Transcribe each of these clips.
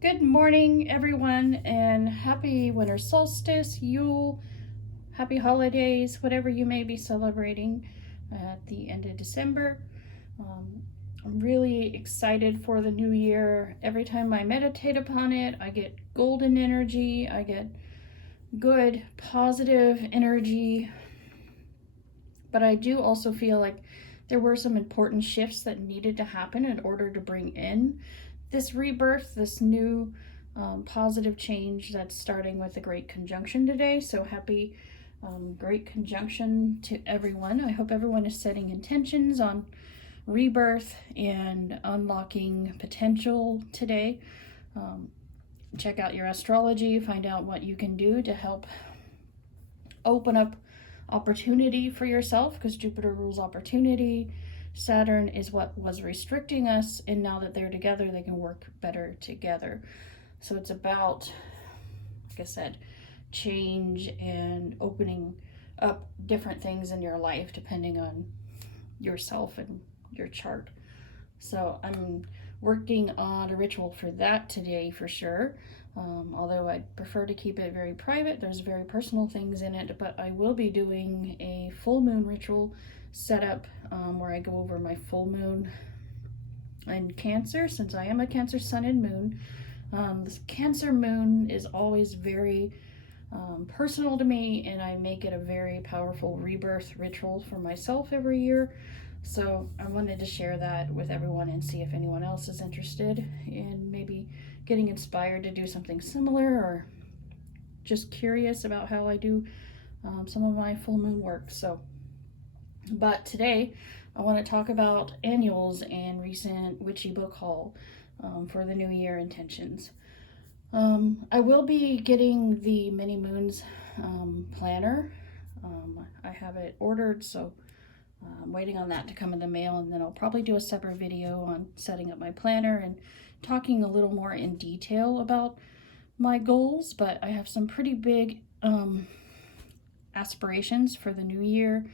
Good morning, everyone, and happy winter solstice, Yule, happy holidays, whatever you may be celebrating at the end of December. I'm really excited for the new year. Every time I meditate upon it, I get golden energy, I get good, positive energy. But I do also feel like there were some important shifts that needed to happen in order to bring in this rebirth, this new positive change that's starting with the Great Conjunction today. So happy Great Conjunction to everyone. I hope everyone is setting intentions on rebirth and unlocking potential today. Check out your astrology, find out what you can do to help open up opportunity for yourself, because Jupiter rules opportunity. Saturn is what was restricting us, and now that they're together, they can work better together. So it's about, like I said, change and opening up different things in your life depending on yourself and your chart. So I'm working on a ritual for that today for sure. Although I prefer to keep it very private, there's very personal things in it, but I will be doing a full moon ritual setup where I go over my full moon in Cancer, since I am a Cancer sun and moon. This Cancer moon is always very personal to me, and I make it a very powerful rebirth ritual for myself every year. So I wanted to share that with everyone and see if anyone else is interested in maybe getting inspired to do something similar, or just curious about how I do some of my full moon work. But today I want to talk about annuals and recent Witchy book haul for the new year intentions. I will be getting the Mini Moons planner. I have it ordered, so I'm waiting on that to come in the mail, and then I'll probably do a separate video on setting up my planner and talking a little more in detail about my goals. But I have some pretty big aspirations for the new year.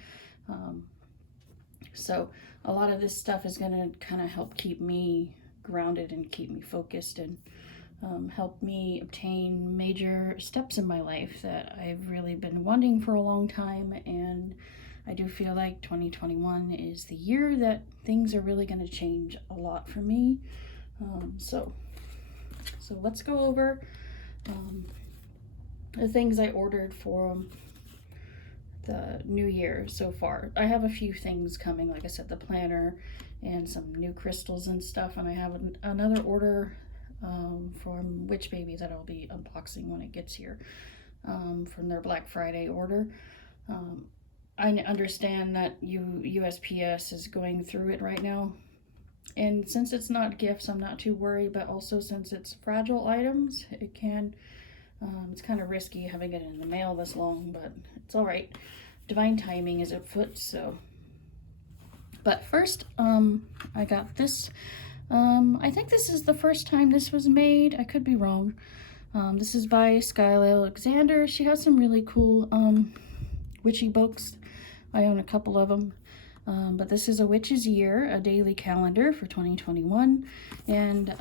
So a lot of this stuff is going to kind of help keep me grounded and keep me focused, and help me obtain major steps in my life that I've really been wanting for a long time. And I do feel like 2021 is the year that things are really going to change a lot for me. So let's go over the things I ordered for the new year so far. I have a few things coming, like I said, the planner and some new crystals and stuff, and I have another order from Witch Baby that I'll be unboxing when it gets here, from their Black Friday order. I understand that USPS is going through it right now, and since it's not gifts, I'm not too worried. But also, since it's fragile items, it can it's kind of risky having it in the mail this long, but it's all right. Divine timing is afoot. So, but first, I got this. I think this is the first time this was made. I could be wrong. This is by Skylar Alexander. She has some really cool witchy books. I own a couple of them. But this is a witch's year, a daily calendar for 2021. And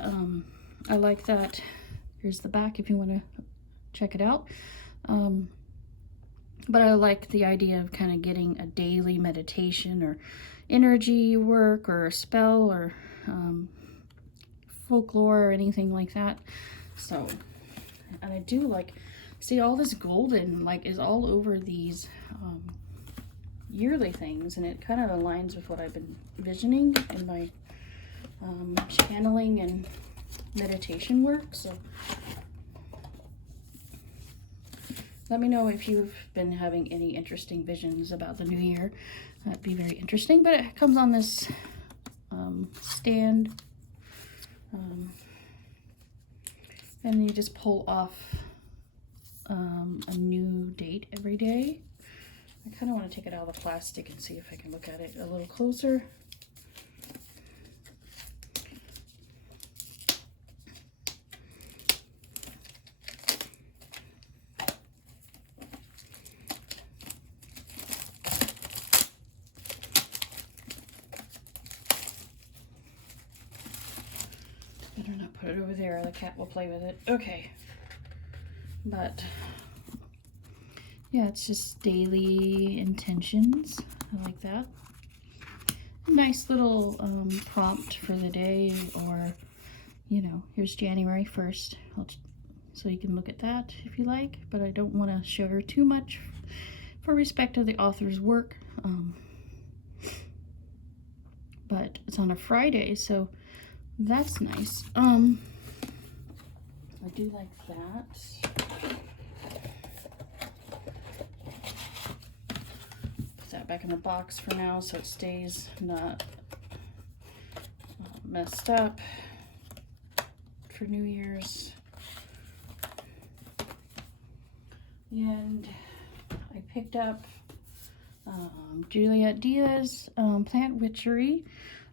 I like that. Here's the back if you want to check it out. But I like the idea of kind of getting a daily meditation or energy work or a spell or folklore or anything like that. So, and I do like, see all this golden like is all over these yearly things, and it kind of aligns with what I've been visioning in my channeling and meditation work. So let me know if you've been having any interesting visions about the new year. That'd be very interesting. But it comes on this stand, and you just pull off a new date every day. I kind of want to take it out of the plastic and see if I can look at it a little closer. Better not put it over over there. The cat will play with it. Okay. But yeah, it's just daily intentions. I like that. A nice little prompt for the day, or, you know, here's January 1st. So you can look at that if you like, but I don't want to show her too much for respect of the author's work. But it's on a Friday, so that's nice. I do like that. Put that back in the box for now so it stays not messed up for New Year's. And I picked up Juliet Diaz's Plant Witchery.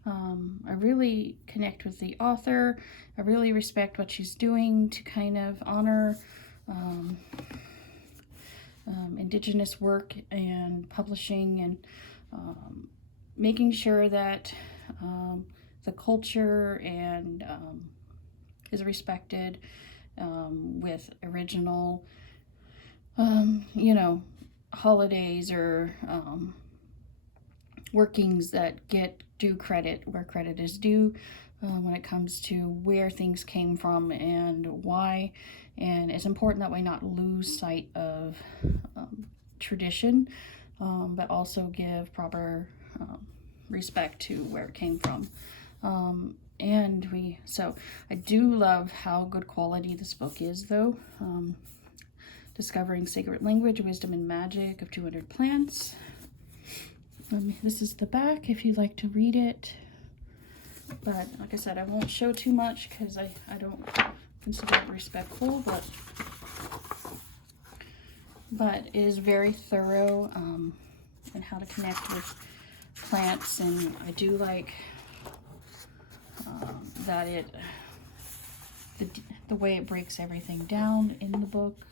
I really connect with the author. I really respect what she's doing to kind of honor Indigenous work and publishing, and making sure that the culture and is respected with original you know, holidays or workings that get due credit where credit is due when it comes to where things came from and why. And it's important that we not lose sight of tradition, but also give proper respect to where it came from. So I do love how good quality this book is, though. Discovering Sacred Language, Wisdom and Magic of 200 Plants. This is the back if you'd like to read it. But like I said, I won't show too much because I don't consider it respectful, but it is very thorough in how to connect with plants. And I do like that the way it breaks everything down in the book.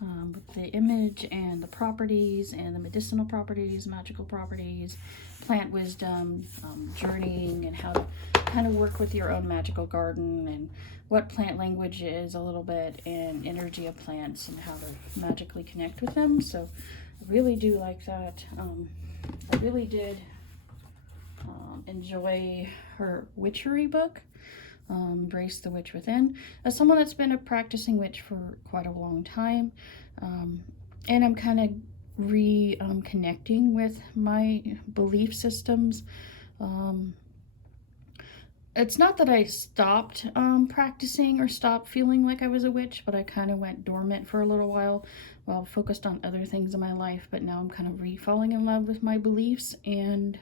With the image and the properties and the medicinal properties, magical properties, plant wisdom, journeying, and how to kind of work with your own magical garden, and what plant language is a little bit, and energy of plants and how to magically connect with them. So I really do like that. I really did enjoy her Witchery book. Embrace the Witch Within. As someone that's been a practicing witch for quite a long time, and I'm kind of reconnecting with my belief systems. It's not that I stopped practicing or stopped feeling like I was a witch, but I kind of went dormant for a little while focused on other things in my life. But now I'm kind of falling in love with my beliefs and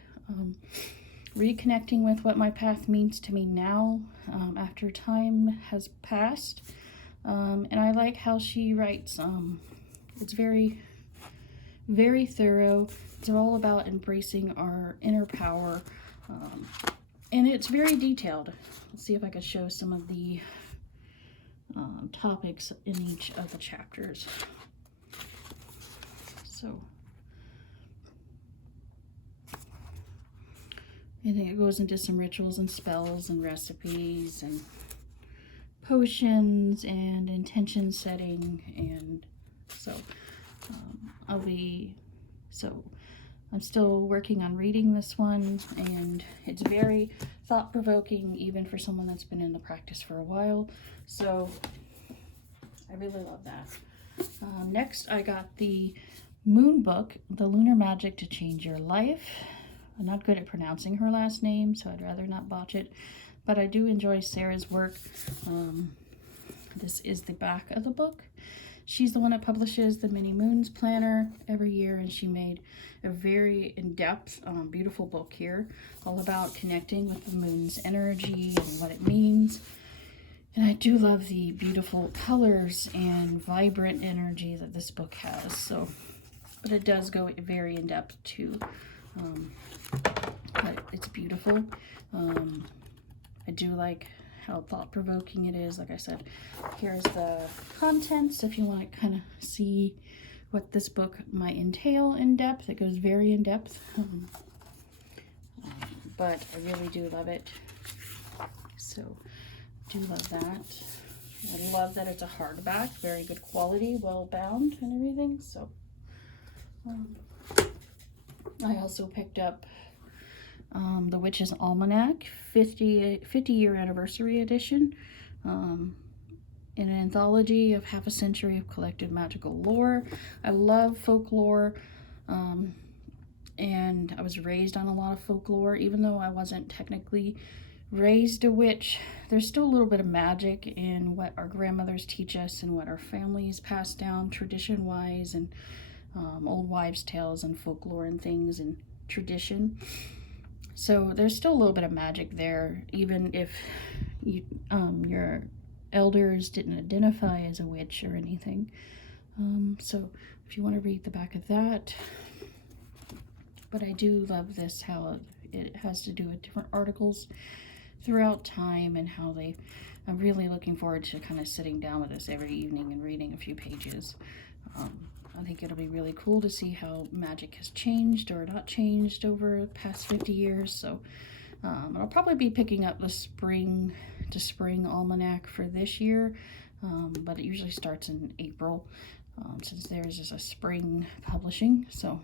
reconnecting with what my path means to me now, after time has passed. And I like how she writes. It's very, very thorough. It's all about embracing our inner power. And it's very detailed. Let's see if I can show some of the topics in each of the chapters. So I think it goes into some rituals and spells and recipes and potions and intention setting. And so I'm still working on reading this one, and it's very thought-provoking even for someone that's been in the practice for a while. So I really love that. Next I got the Moon book, The Lunar Magic to Change Your Life. I'm not good at pronouncing her last name, so I'd rather not botch it, but I do enjoy Sarah's work. This is the back of the book. She's the one that publishes the Mini Moons Planner every year, and she made a very in-depth, beautiful book here, all about connecting with the moon's energy and what it means. And I do love the beautiful colors and vibrant energy that this book has. So, but it does go very in-depth too. But it's beautiful. I do like how thought-provoking it is. Like I said, here's the contents if you want to kind of see what this book might entail in depth. It goes very in depth, but I really do love it. So Do love that. I love that it's a hardback, very good quality, well bound and everything. So I also picked up the Witch's Almanac 50-year anniversary edition, an anthology of half a century of collective magical lore. I love folklore, and I was raised on a lot of folklore. Even though I wasn't technically raised a witch, there's still a little bit of magic in what our grandmothers teach us and what our families pass down tradition-wise, and old wives' tales and folklore and things and tradition. So there's still a little bit of magic there, even if you, your elders didn't identify as a witch or anything. So if you want to read the back of that. But I do love this, how it has to do with different articles throughout time, and how I'm really looking forward to kind of sitting down with this every evening and reading a few pages. I think it'll be really cool to see how magic has changed or not changed over the past 50 years. So I'll probably be picking up the spring to spring almanac for this year, but it usually starts in April, since theirs is a spring publishing. So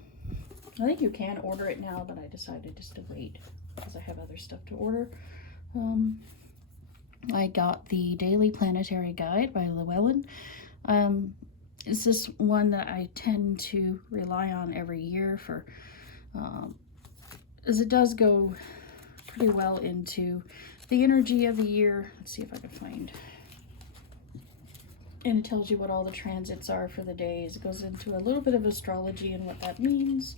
I think you can order it now, but I decided just to wait because I have other stuff to order. I got the Daily Planetary Guide by Llewellyn. It's this one that I tend to rely on every year for, as it does go pretty well into the energy of the year. Let's see if I can find. And it tells you what all the transits are for the days. It goes into a little bit of astrology and what that means.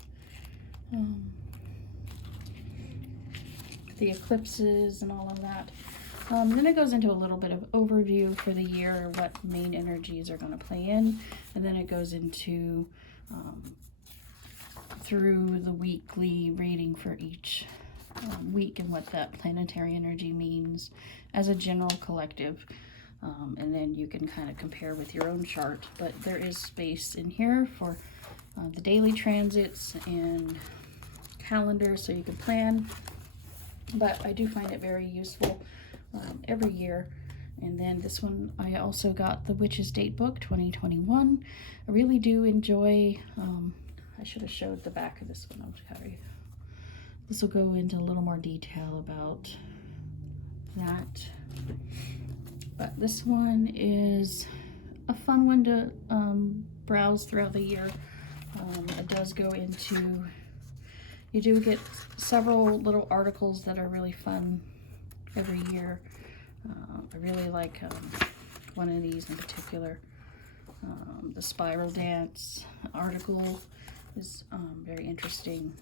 The eclipses and all of that. Then it goes into a little bit of overview for the year, what main energies are going to play in, and then it goes into through the weekly reading for each week and what that planetary energy means as a general collective. And then you can kind of compare with your own chart, but there is space in here for the daily transits and calendar, so you can plan. But I do find it very useful every year. And then this one, I also got the Witch's Date Book 2021. I really do enjoy, I should have showed the back of this one. This will go into a little more detail about that. But this one is a fun one to browse throughout the year. It does go into, you do get several little articles that are really fun every year. I really like one of these in particular. The spiral dance article is very interesting.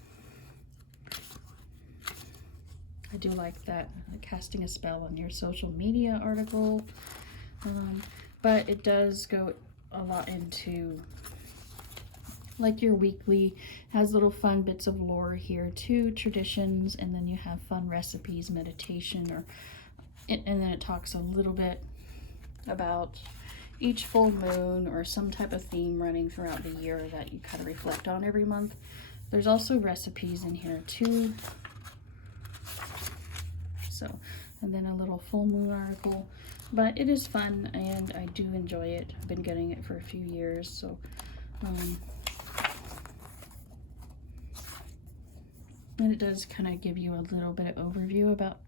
I do like that casting a spell on your social media article. But it does go a lot into like your weekly, has little fun bits of lore here too, traditions, and then you have fun recipes, meditation, and then it talks a little bit about each full moon or some type of theme running throughout the year that you kind of reflect on every month. There's also recipes in here too. So, and then a little full moon article, but it is fun and I do enjoy it. I've been getting it for a few years, so and it does kind of give you a little bit of overview about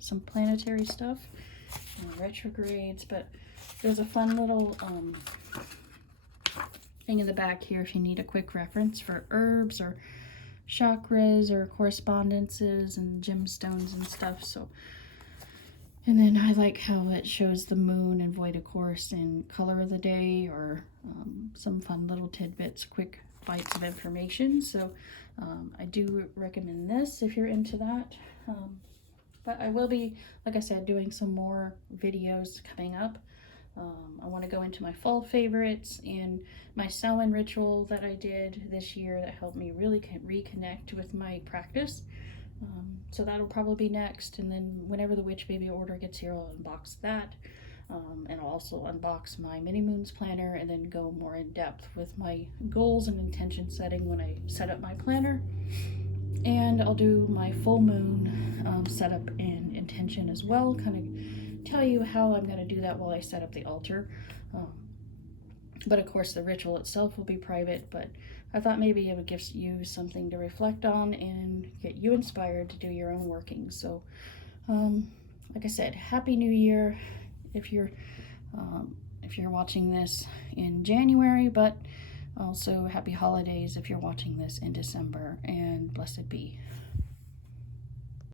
some planetary stuff and retrogrades. But there's a fun little thing in the back here if you need a quick reference for herbs or chakras or correspondences and gemstones and stuff. So, and then I like how it shows the moon and void of course and color of the day, or some fun little tidbits, quick bites of information. So I do recommend this if you're into that. But I will be, like I said, doing some more videos coming up. I want to go into my fall favorites and my Samhain ritual that I did this year that helped me really reconnect with my practice. So that'll probably be next, and then whenever the Witch Baby order gets here, I'll unbox that. And I'll also unbox my Mini Moons planner and then go more in depth with my goals and intention setting when I set up my planner. And I'll do my full moon setup and intention as well, kind of tell you how I'm going to do that while I set up the altar. Um, but of course, the ritual itself will be private, but I thought maybe it would give you something to reflect on and get you inspired to do your own workings. So, like I said, Happy New Year if you're watching this in January, but also happy holidays if you're watching this in December, and blessed be.